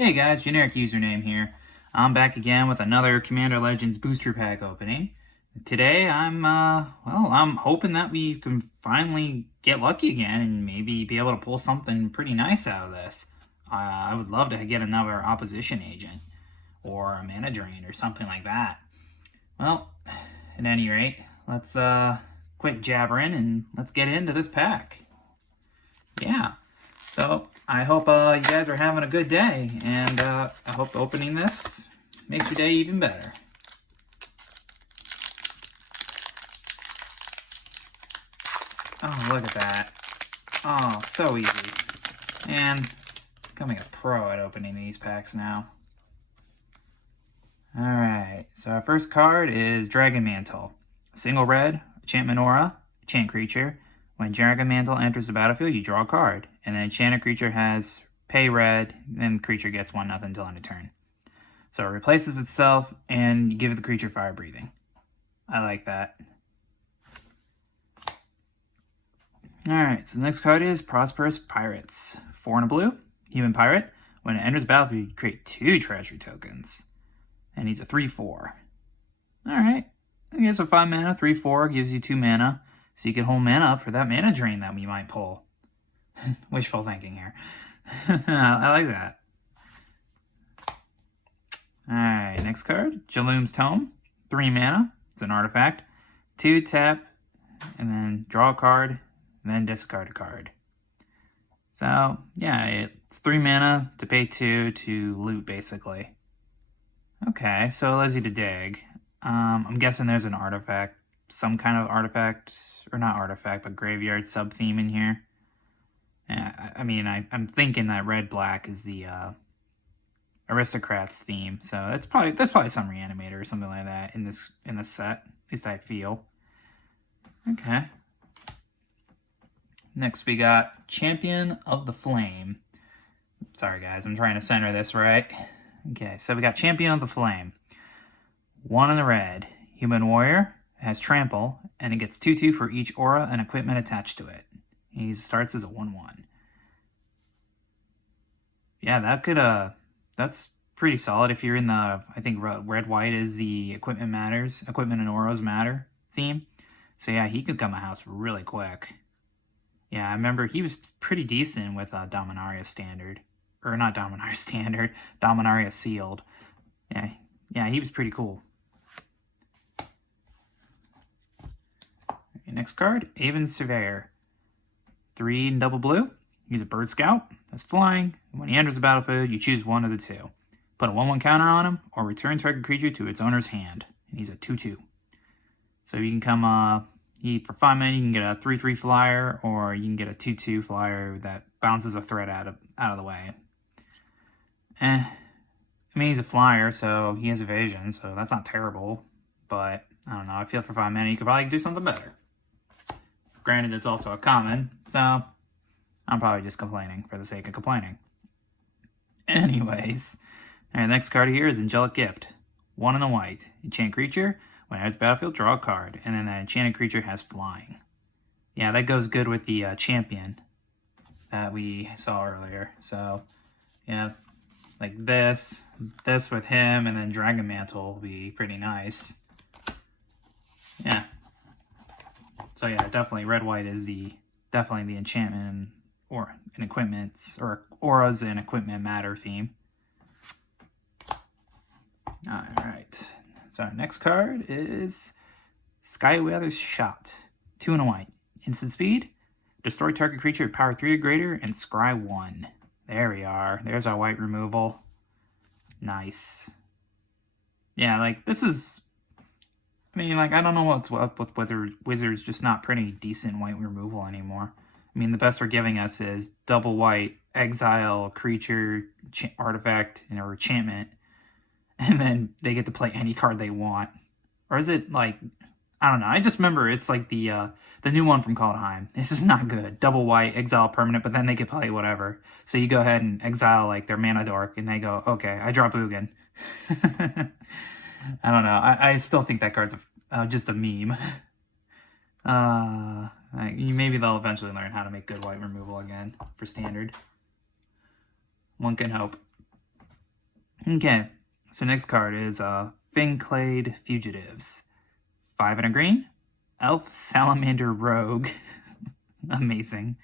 Hey guys, generic username here. I'm back again with another Commander Legends booster pack opening. Today I'm hoping that we can finally get lucky again and maybe be able to pull something pretty nice out of this. I would love to get another opposition agent or a mana drain or something like that. Well, at any rate, let's quit jabbering and let's get into this pack. Yeah. So, I hope you guys are having a good day, and I hope opening this makes your day even better. Oh, look at that. Oh, so easy. And becoming a pro at opening these packs now. Alright, so our first card is Dragon Mantle. Single red, enchantment aura, enchant creature. When Dragon Mantle enters the battlefield, you draw a card, and the enchanted creature has pay red, then the creature gets 1/0 until end of turn. So it replaces itself, and you give the creature fire breathing. I like that. Alright, so the next card is Prosperous Pirates. 4 and a blue, human pirate. When it enters the battlefield, you create 2 treasure tokens. And he's a 3/4. Alright, I guess a 5 mana, 3/4 gives you 2 mana. So you can hold mana up for that mana drain that we might pull. Wishful thinking here. I like that. Alright, next card. Jalooms Tome. 3 mana. It's an artifact. 2 tap, and then draw a card, and then discard a card. So, yeah, it's 3 mana to pay 2 to loot, basically. Okay, so it allows you to dig. I'm guessing there's an artifact, some kind of artifact, or not artifact, but graveyard sub-theme in here. Yeah, I mean, I'm thinking that red-black is the aristocrats theme, so that's probably some reanimator or something like that in this set. At least I feel. Okay. Next we got Champion of the Flame. Sorry guys, I'm trying to center this right. Okay, so we got Champion of the Flame. 1 in the red. Human warrior. It has trample, and it gets 2/2 for each aura and equipment attached to it. He starts as a 1/1. Yeah, that's pretty solid if you're in the, I think red-white is the equipment and auras matter theme. So yeah, he could come a house really quick. Yeah, I remember he was pretty decent with Dominaria Standard. Or not Dominaria Standard, Dominaria Sealed. Yeah, he was pretty cool. Next card, Avon Surveyor. 3 in double blue. He's a bird scout. That's flying. When he enters the battlefield, you choose one of the 2. Put a 1/1 counter on him, or return target creature to its owner's hand. And he's a 2/2. So you can come, for 5 mana, you can get a 3/3 flyer, or you can get a 2/2 flyer that bounces a threat out of the way. I mean, he's a flyer, so he has evasion, so that's not terrible. But, I don't know, I feel for 5 mana, you could probably do something better. Granted, it's also a common, so I'm probably just complaining for the sake of complaining. Anyways, alright, next card here is Angelic Gift. 1 in a white. Enchant creature. When it enters the battlefield, draw a card, and then that enchanted creature has flying. Yeah, that goes good with the champion that we saw earlier. So, yeah, like this with him, and then Dragon Mantle will be pretty nice. Yeah. So yeah, definitely red-white is definitely the enchantment or an equipment, or auras and equipment matter theme. Alright. So our next card is Skyweather's Shot. 2 in a white. Instant speed. Destroy target creature with power 3 or greater and scry 1. There we are. There's our white removal. Nice. Yeah, like this is, I mean, like, I don't know what's up with Wizards just not pretty decent white removal anymore. I mean, the best they're giving us is double white, exile, creature, artifact, or enchantment, and then they get to play any card they want. Or is it, like, I don't know. I just remember it's like the new one from Kaldheim. This is not good. Double white, exile permanent, but then they can play whatever. So you go ahead and exile, like, their Mana Dork, and they go, okay, I draw Bugin. I don't know. I still think that card's just a meme. Maybe they'll eventually learn how to make good white removal again for standard. One can hope. Okay, so next card is Finclayed Fugees. 5 and a green. Elf Salamander Rogue. Amazing.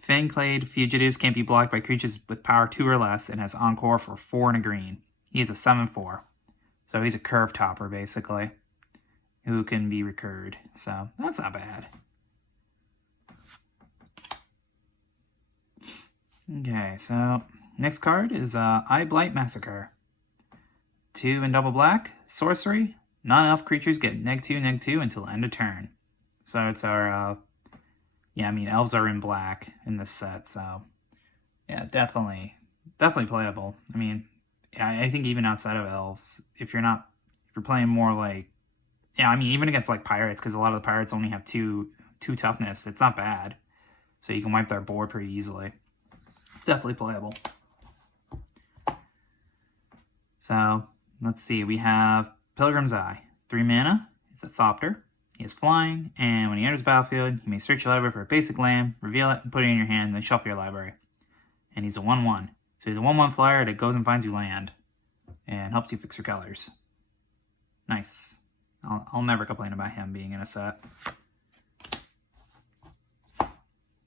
Finclayed Fugees can't be blocked by creatures with power 2 or less and has Encore for 4 and a green. He is a 7/4. So he's a curve topper, basically, who can be recurred. So that's not bad. Okay, so next card is Blight Massacre. 2 and double black, sorcery. Non-elf creatures get -2/-2 until end of turn. So it's our, yeah, I mean, elves are in black in this set, so yeah, definitely playable. I mean, yeah, I think even outside of elves, if you're playing more like, yeah, I mean, even against like pirates, because a lot of the pirates only have two toughness, it's not bad. So you can wipe their board pretty easily. It's definitely playable. So let's see, we have Pilgrims Eye, 3 mana. It's a Thopter. He is flying, and when he enters the battlefield, you may search your library for a basic land, reveal it, and put it in your hand, and then shuffle your library. And he's a 1/1. So he's a 1/1 flyer that goes and finds you land and helps you fix your colors. Nice. I'll never complain about him being in a set.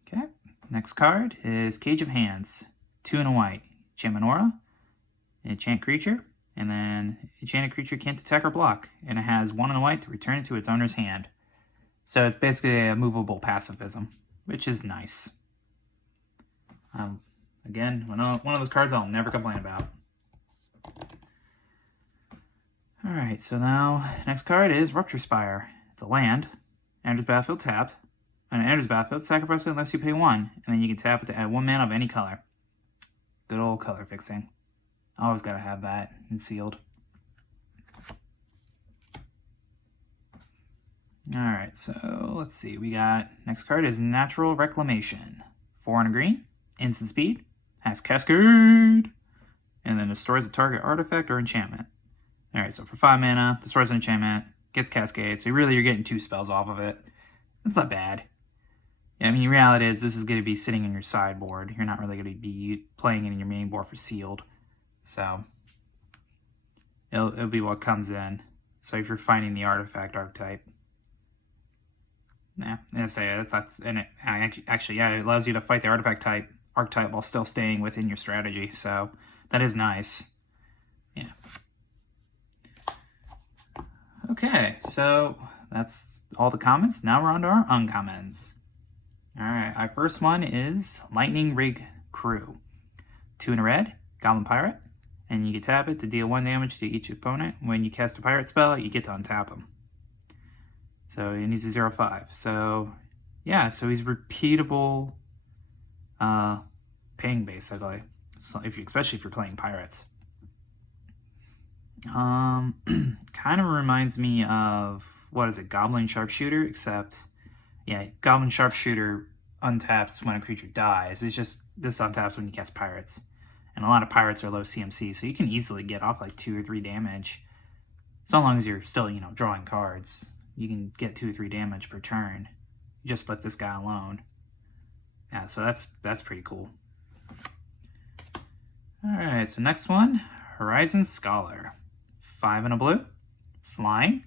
Okay, next card is Cage of Hands. 2 and a white. Chamanora, an enchant creature. And then enchanted creature can't attack or block, and it has 1 and a white to return it to its owner's hand. So it's basically a movable pacifism, which is nice. Again, one of those cards I'll never complain about. Alright, so now next card is Rupture Spire. It's a land. Enters battlefield tapped. When it enters battlefield, sacrifice it unless you pay 1, and then you can tap it to add 1 mana of any color. Good old color fixing. Always gotta have that in sealed. Alright, so let's see. We got, next card is Natural Reclamation. 4 and a green, instant speed, has Cascade, and then destroys a target artifact or enchantment. Alright, so for 5 mana, destroys an enchantment, gets Cascade, so really you're getting 2 spells off of it. That's not bad. Yeah, I mean, the reality is this is going to be sitting in your sideboard. You're not really going to be playing it in your main board for sealed. So it'll be what comes in. So if you're finding the artifact archetype, yeah, I say that's in it. Actually, yeah, it allows you to fight the archetype while still staying within your strategy. So that is nice. Yeah. Okay, so that's all the comments. Now we're on to our uncommons. All right, our first one is Lightning Rig Crew. 2 in a red, Goblin Pirate. And you can tap it to deal 1 damage to each opponent. When you cast a pirate spell, you get to untap him. So, and he's a 0/5. So, yeah, so he's repeatable ping, basically. So especially if you're playing pirates. Kind of reminds me of, what is it, Goblin Sharpshooter, except, yeah, Goblin Sharpshooter untaps when a creature dies. It's just, this untaps when you cast pirates. And a lot of pirates are low CMC, so you can easily get off like 2 or 3 damage. So long as you're still, drawing cards. You can get 2 or 3 damage per turn. Just put this guy alone. Yeah, so that's pretty cool. Alright, so next one, Horizon Scholar. 5 and a blue. Flying.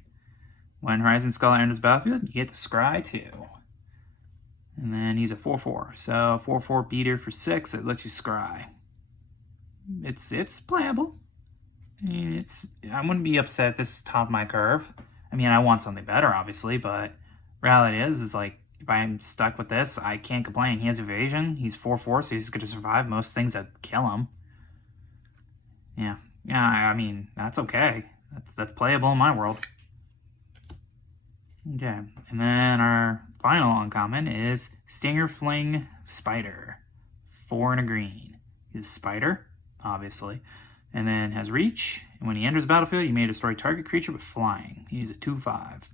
When Horizon Scholar enters battlefield, you get to scry 2. And then he's a 4/4. So 4/4 beater for 6, it lets you scry. It's playable. I mean, I wouldn't be upset if this is top of my curve. I mean, I want something better, obviously, but reality is like, if I'm stuck with this, I can't complain. He has evasion. He's 4/4, so he's going to survive most things that kill him. Yeah, I mean, that's okay. That's playable in my world. Okay, and then our final uncommon is Stinger Fling Spider. 4 and a green. He's a spider, obviously, and then has reach. And when he enters the battlefield, you may destroy target creature with flying. He's a 2/5.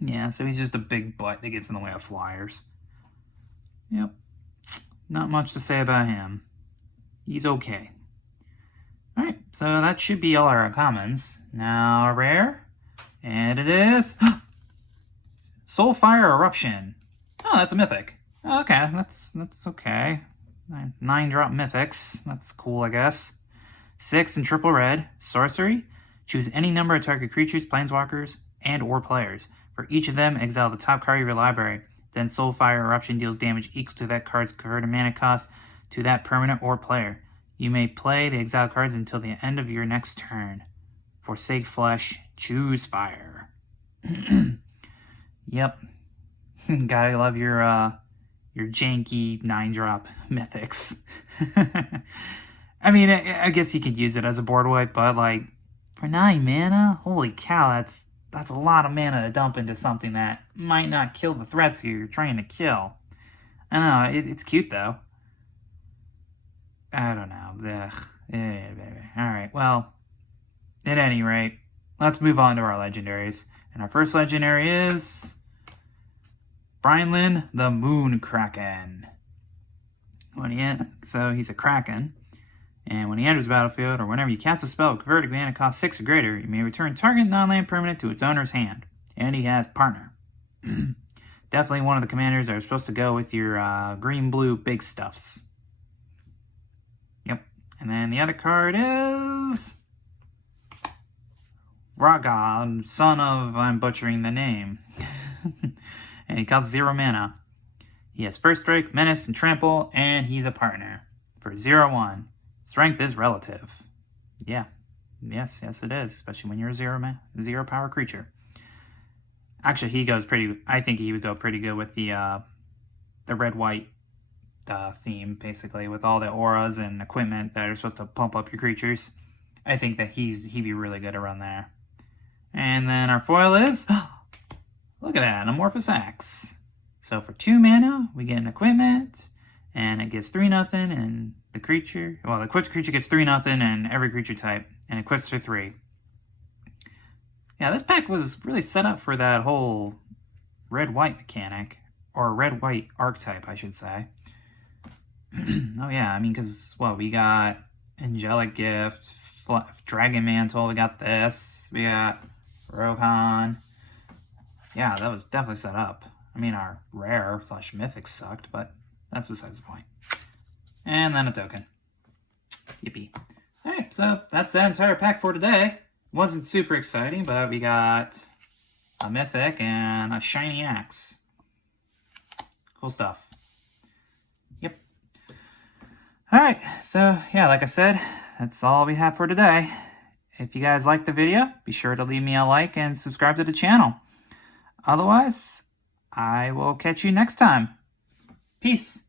Yeah, so he's just a big butt that gets in the way of flyers. Yep. Not much to say about him. He's okay. Alright, so that should be all our uncommons. Now a rare, and it is Soulfire Eruption. Oh, that's a mythic. Okay, that's okay. 9-drop mythics. That's cool, I guess. 6 and triple red, sorcery. Choose any number of target creatures, planeswalkers, and or players. For each of them, exile the top card of your library. Then Soulfire Eruption deals damage equal to that card's converted mana cost to that permanent or player. You may play the exiled cards until the end of your next turn. Forsake flesh, choose fire. Yep. Gotta love your janky 9-drop mythics. I mean, I guess you could use it as a board wipe, but like for 9 mana, holy cow, that's a lot of mana to dump into something that might not kill the threats you're trying to kill. I don't know, it's cute though. I don't know. Alright, well, at any rate, let's move on to our legendaries. And our first legendary is Lynn, the Moon Kraken. So he's a Kraken. And when he enters the battlefield, or whenever you cast a spell with converted mana cost 6 or greater, you may return target non-land permanent to its owner's hand. And he has Partner. Definitely one of the commanders that are supposed to go with your green-blue big stuffs. Yep. And then the other card is Raga, son of, I'm butchering the name. And he costs 0 mana. He has First Strike, Menace, and Trample, and he's a Partner. For 0/1. Strength is relative. Yeah. Yes, it is. Especially when you're a 0 power creature. Actually, I think he would go pretty good with the red-white theme, basically, with all the auras and equipment that are supposed to pump up your creatures. I think that he'd be really good around there. And then our foil is, look at that, an Amorphous Axe. So for 2 mana, we get an equipment, and it gets 3/0, and the equipped creature gets 3/0, and every creature type, and equips for 3. Yeah, this pack was really set up for that whole red-white mechanic, or red-white archetype, I should say. Oh yeah, I mean, because, we got Angelic Gift, Dragon Mantle, we got this, we got Rohan. Yeah, that was definitely set up. I mean, our rare/mythic sucked, but that's besides the point. And then a token. Yippee. Alright, so that's that entire pack for today. Wasn't super exciting, but we got a mythic and a shiny axe. Cool stuff. Yep. Alright, so yeah, like I said, that's all we have for today. If you guys liked the video, be sure to leave me a like and subscribe to the channel. Otherwise, I will catch you next time. Peace.